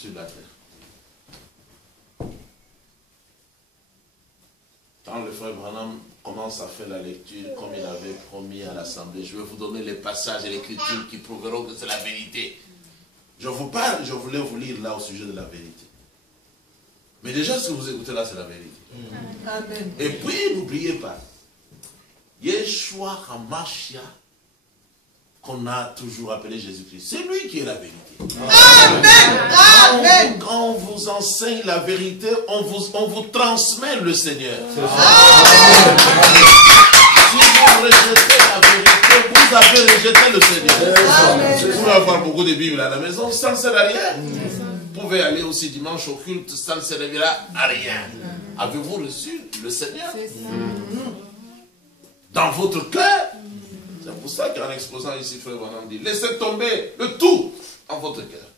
sur la terre. Quand le frère Branham commence à faire la lecture comme il avait promis à l'Assemblée, je vais vous donner les passages et l'écriture qui prouveront que c'est la vérité. Je vous parle, je voulais vous lire là au sujet de la vérité. Mais déjà ce que vous écoutez là, c'est la vérité. Amen. Et puis n'oubliez pas, Yeshua HaMashiach, qu'on a toujours appelé Jésus-Christ, c'est lui qui est la vérité. Amen. Amen. Quand on vous enseigne la vérité, on vous transmet le Seigneur. Amen. Si vous rejetez la vérité, vous avez rejeté le Seigneur. Amen. Vous pouvez avoir beaucoup de Bibles à la maison, ça ne sert à rien. Vous pouvez aller aussi dimanche au culte, ça ne servira à rien. Avez-vous reçu le Seigneur dans votre cœur? C'est pour ça qu'en exposant ici, frère Branham dit, laissez tomber le tout en votre cœur.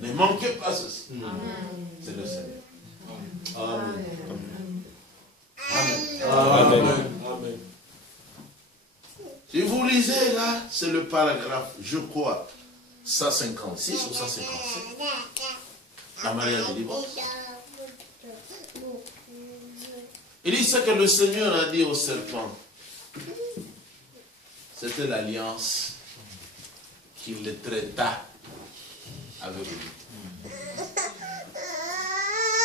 Ne manquez pas ceci. C'est le Seigneur. Amen. Amen. Amen. Amen. Si vous lisez là, c'est le paragraphe, je crois, 156 ou 157. La mariage du divorce. Il dit ce que le Seigneur a dit au serpent. C'était l'alliance qu'il le traita avec lui.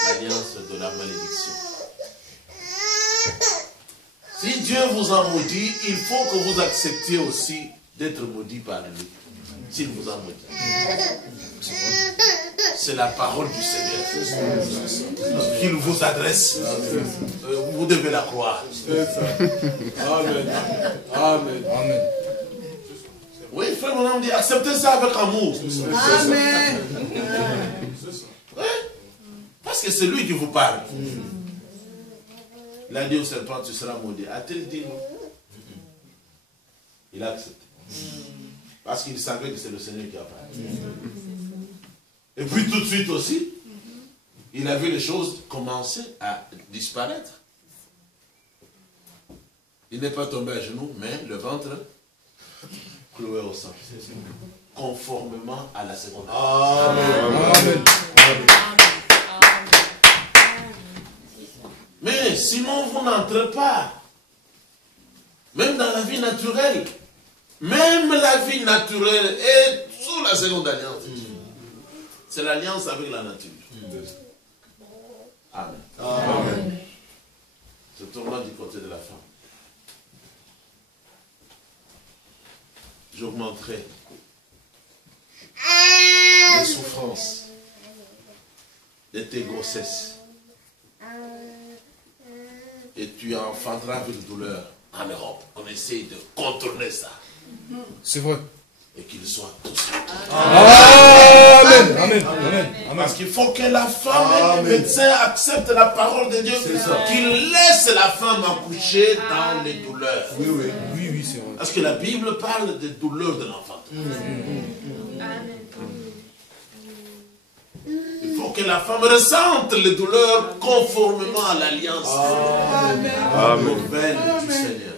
L'alliance de la malédiction. Si Dieu vous a maudit, il faut que vous acceptiez aussi d'être maudit par lui. S'il vous a maudit. C'est la parole du Seigneur qu'il vous adresse. Vous devez la croire. Amen. Amen. Amen. Oui, frère, on dit acceptez ça avec amour. Amen. Oui. Parce que c'est lui qui vous parle. Il a dit au serpent, tu seras maudit. A-t-il dit non? Il a accepté. Parce qu'il savait que c'est le Seigneur qui a parlé. Et puis tout de suite aussi, il a vu les choses commencer à disparaître. Il n'est pas tombé à genoux, mais le ventre cloué au sang. Conformément à la seconde. Amen. Amen. Amen. Mais sinon, vous n'entrez pas. Même dans la vie naturelle. Même la vie naturelle est sous la seconde alliance. C'est l'alliance avec la nature. Amen. Amen. Se tournant du côté de la femme. J'augmenterai les souffrances de tes grossesses. Et tu enfanteras avec douleur en Europe. On essaie de contourner ça. C'est vrai. Et qu'ils soient tous. Amen. Amen. Amen. Parce qu'il faut que la femme et le médecin acceptent la parole de Dieu. Qu'il laisse la femme accoucher dans les douleurs. Oui, oui, oui, oui, c'est vrai. Parce que la Bible parle des douleurs de l'enfant. Il faut que la femme ressente les douleurs conformément à l'alliance nouvelle du Seigneur.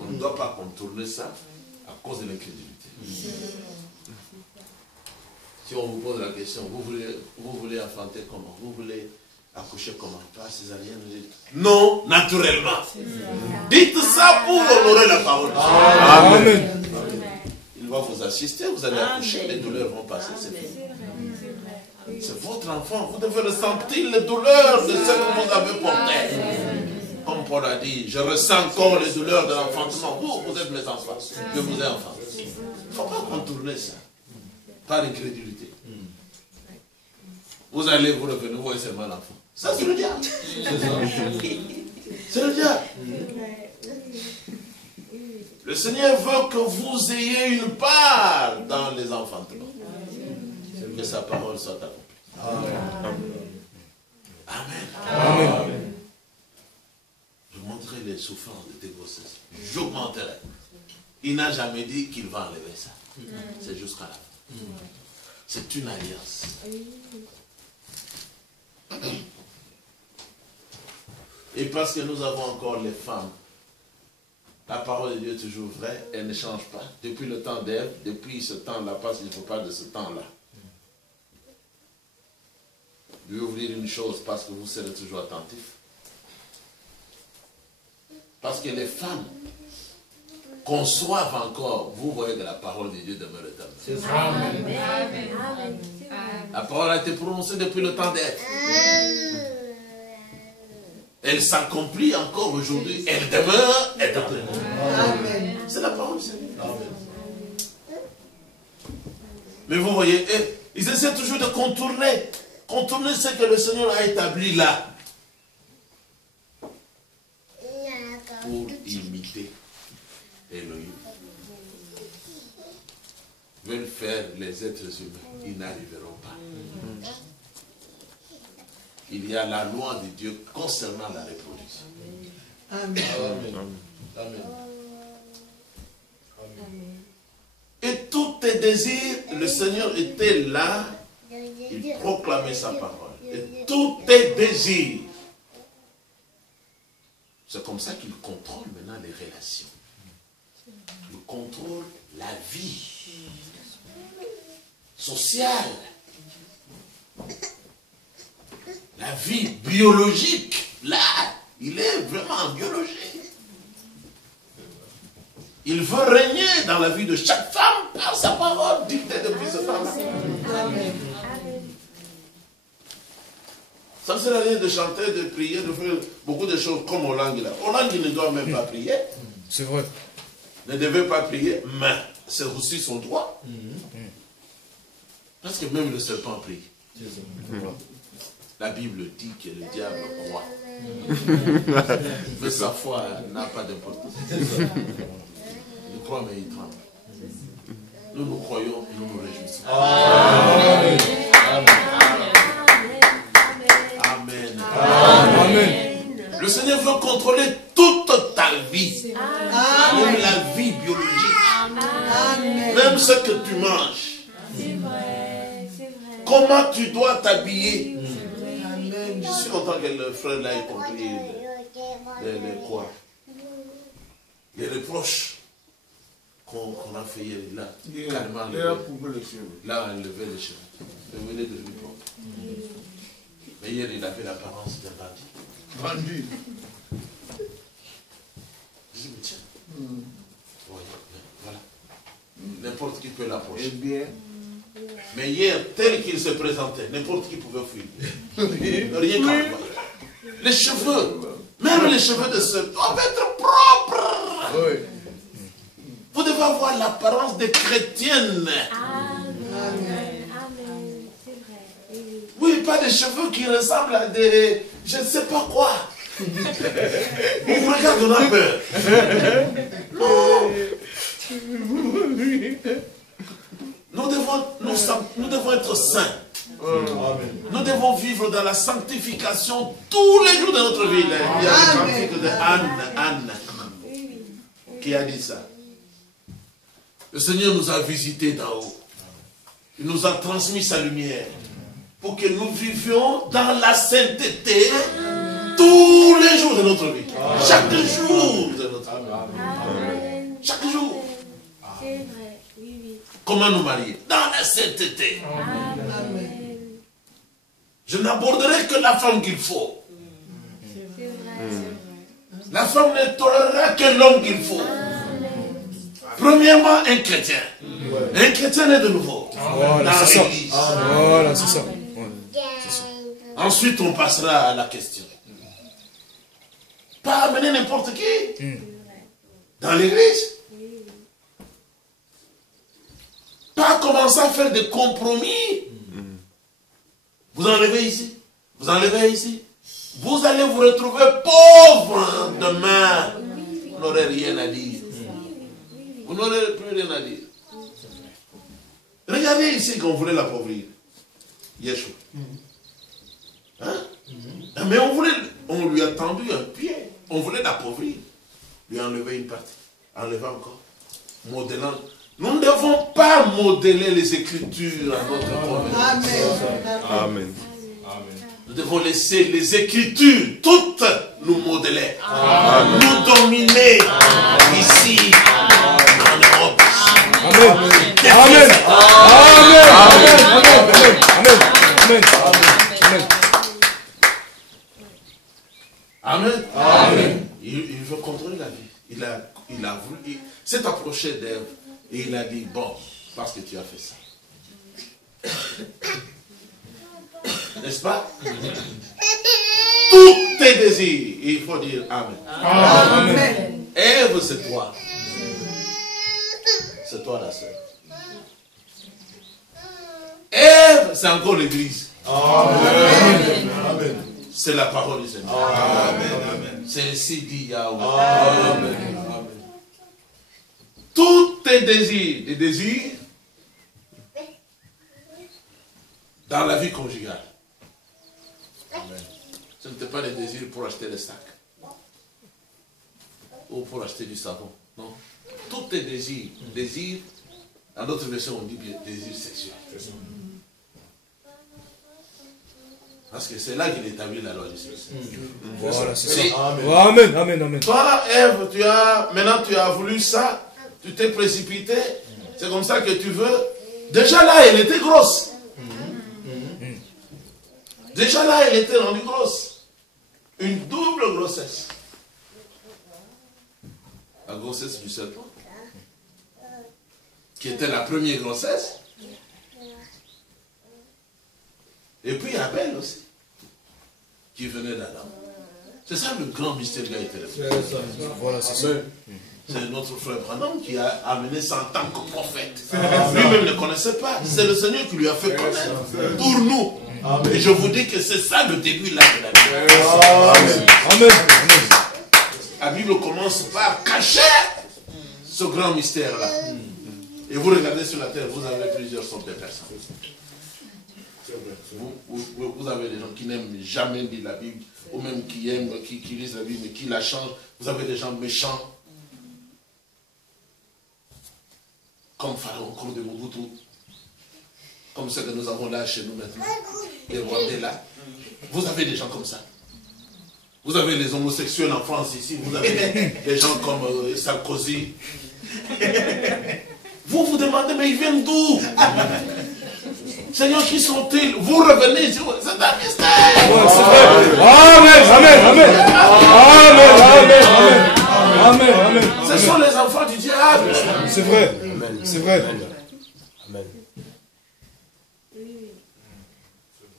On ne doit pas contourner ça à cause de l'incrédulité. Si on vous pose la question, vous voulez enfanter comment? Vous voulez accoucher comment? Pas césarienne? Non, naturellement. Dites ça pour honorer la parole. Amen. Il va vous assister, vous allez accoucher, les douleurs vont passer, c'est fini. C'est votre enfant, vous devez ressentir les douleurs de ce que vous avez porté. Comme Paul a dit, je ressens encore les douleurs de l'enfantement. Vous êtes mes enfants, je vous ai enfanté. Il ne faut pas contourner ça par incrédulité. Vous allez vous revenir, vous voyez seulement l'enfant. Ça, c'est le diable. C'est le diable. Le Seigneur veut que vous ayez une part dans les enfantements. Que sa parole soit accomplie. Amen. Amen. Amen. Je montrerai les souffrances de tes grossesses. J'augmenterai. Il n'a jamais dit qu'il va enlever ça. C'est jusqu'à la fin. C'est une alliance. Et parce que nous avons encore les femmes, la parole de Dieu est toujours vraie, elle ne change pas. Depuis le temps d'Ève, depuis ce temps-là, parce qu'il ne faut pas de ce temps-là. Je vais vous dire une chose parce que vous serez toujours attentifs. Parce que les femmes conçoivent encore, vous voyez que la parole de Dieu demeure éternelle. Amen. La parole a été prononcée depuis le temps d'être. Elle s'accomplit encore aujourd'hui. Elle demeure éternelle. C'est la parole du Seigneur. Mais vous voyez, ils essaient toujours de contourner ce que le Seigneur a établi là. Pour imiter Elohim. Ils veulent faire les êtres humains. Ils n'arriveront pas. Il y a la loi de Dieu concernant la reproduction. Amen. Amen. Et tous tes désirs, le Seigneur était là, il proclamait sa parole. Et tous tes désirs, c'est comme ça qu'il contrôle maintenant les relations. Il contrôle la vie sociale, la vie biologique. Là, il est vraiment en biologie. Il veut régner dans la vie de chaque femme par sa parole dictée depuis ce temps-là. Ça ne sert à rien de chanter, de prier, de faire beaucoup de choses comme Olang là. Olang ne doit même pas prier. C'est vrai. Ne devait pas prier, mais c'est aussi son droit. Parce que même le serpent prie. La Bible dit que le diable croit. Mais sa foi n'a pas d'importance. Il croit mais il tremble. Nous nous croyons et nous nous réjouissons. Amen. Amen. Amen. Le Seigneur veut contrôler toute ta vie. Même la vie biologique. Même ce que tu manges. Comment tu dois t'habiller. Je suis content que le frère là ait compris quoi. Les reproches qu'on a fait hier, là, carrément enlevé les cheveux. Le venez de lui prendre. Mais hier, il avait l'apparence d'un bandit. Je dis, mais tiens. Voilà. N'importe qui peut l'approcher. Mais hier, tel qu'il se présentait, n'importe qui pouvait fuir. Rien qu'à voir. Les cheveux, même les cheveux de ceux doivent être propres. Vous devez avoir l'apparence des chrétiennes. Oui, pas des cheveux qui ressemblent à des... je ne sais pas quoi. On vous regarde, on a peur. Non. Nous devons être saints. Nous devons vivre dans la sanctification tous les jours de notre vie. Il y a le cantique de Anne qui a dit ça. Le Seigneur nous a visités d'en haut. Il nous a transmis sa lumière pour que nous vivions dans la sainteté tous les jours de notre vie. Chaque jour de notre vie. Chaque jour. Comment nous marier? Dans la sainteté. Je n'aborderai que la femme qu'il faut. La femme ne tolérera que l'homme qu'il faut. Premièrement, un chrétien. Un chrétien est de nouveau. Voilà, c'est ça. Voilà, c'est ça. Ensuite, on passera à la question. Pas amener n'importe qui dans l'église. Pas commencer à faire des compromis. Vous enlevez ici. Vous enlevez ici. Vous allez vous retrouver pauvre demain. Vous n'aurez rien à dire. Vous n'aurez plus rien à dire. Regardez ici qu'on voulait l'appauvrir. Yeshua. Hein? Mais on lui a tendu un pied. On voulait l'appauvrir. Lui enlever une partie. Enlever encore. Modelant. Nous ne devons pas modeler les Écritures à notre convenance. Amen. Nous devons laisser les Écritures toutes nous modeler. Nous dominer ici en Europe. Amen. Amen. Amen. Amen. Amen. Amen. Amen. approché d'Ève et il a dit, bon, parce que tu as fait ça. N'est-ce pas? Tous tes désirs. Il faut dire Amen. Amen. Ève, c'est toi. C'est toi la sœur. Ève, c'est encore l'église. Amen. C'est la parole du Seigneur. Amen. C'est ainsi dit Yahweh. Amen. Tous tes désirs, des désirs dans la vie conjugale. Ce n'était pas des désirs pour acheter des sacs ou pour acheter du savon. Non. Tous tes désirs, désirs, dans d'autres versions on dit bien désirs sexuels. Parce que c'est là qu'il établit la loi du sexe. Voilà, c'est ça. Amen. Amen, amen. Toi, Ève, maintenant tu as voulu ça, tu t'es précipité, c'est comme ça que tu veux. Déjà là, elle était grosse. Déjà là, elle était rendue grosse. Une double grossesse. La grossesse du serpent, qui était la première grossesse. Et puis Abel aussi, qui venait d'Adam. C'est ça le grand mystère qui a été révélé. Voilà, c'est ça. C'est notre frère Branham qui a amené ça en tant que prophète. Lui-même ne connaissait pas. C'est le Seigneur qui lui a fait connaître pour nous. Et je vous dis que c'est ça le début là de la Bible. Amen. La Bible commence par cacher ce grand mystère-là. Et vous regardez sur la terre, vous avez plusieurs sortes de personnes. Vous avez des gens qui n'aiment jamais lire la Bible, ou même qui aiment, qui lisent la Bible, mais qui la changent. Vous avez des gens méchants, comme Pharaon, comme des Mobutu, comme ceux que nous avons là chez nous maintenant, les Rwandais là. Vous avez des gens comme ça. Vous avez les homosexuels en France ici, vous avez des gens comme Sarkozy. Vous vous demandez, mais ils viennent d'où? Seigneur, qui sont-ils? Vous revenez, c'est un mystère. C'est vrai. Amen, amen, amen. Amen, amen, amen. Amen. Ce sont les enfants du diable. C'est vrai. C'est vrai.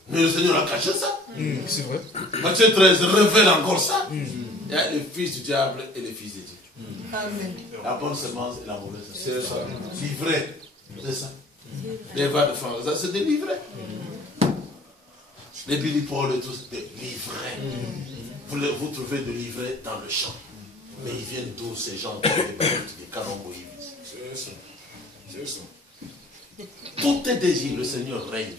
Mais le Seigneur a caché ça. C'est vrai. Matthieu 13 révèle encore ça. Il y a les fils du diable et les fils de Dieu. Amen. La bonne semence et la mauvaise semence. C'est ça. Livré. C'est ça. Les vas de France, ça c'est des livrets. Les Billy Paul et tous, des livrets. Vous trouvez des livrets dans le champ. Mais ils viennent d'où ces gens qui ont des caramboïdes? C'est ça. Tous tes désirs, le Seigneur règne,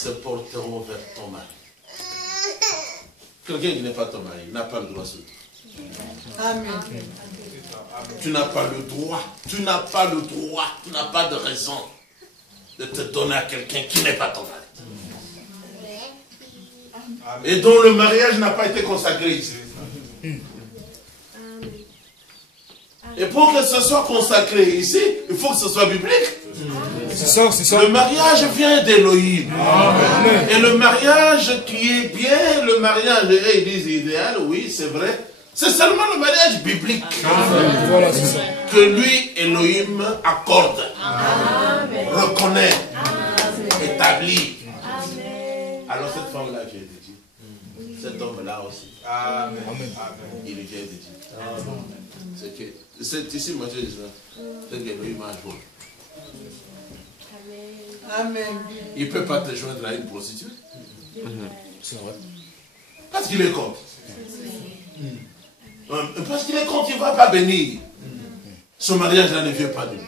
se porteront vers ton mari. Quelqu'un qui n'est pas ton mari n'a pas le droit sur toi. Amen. Tu n'as pas le droit, tu n'as pas de raison de te donner à quelqu'un qui n'est pas ton mari. Et dont le mariage n'a pas été consacré ici. Et pour que ce soit consacré ici, il faut que ce soit biblique. C'est ça, c'est ça. Le mariage vient d'Élohim. Et le mariage qui est bien, le mariage, ils disent idéal, oui, c'est vrai. C'est seulement le mariage biblique. Voilà, c'est ça. Que lui, Elohim, accorde, reconnaît, établit. Alors cette femme-là vient de Dieu. Cet homme-là aussi. Il vient de Dieu. C'est ici, Matthieu 19. C'est qu'Elohim a joué. Amen. Il ne peut pas te joindre à une prostituée. C'est vrai. Parce qu'il est contre. Parce qu'il est contre, il ne va pas bénir. Ce mariage-là ne vient pas de lui.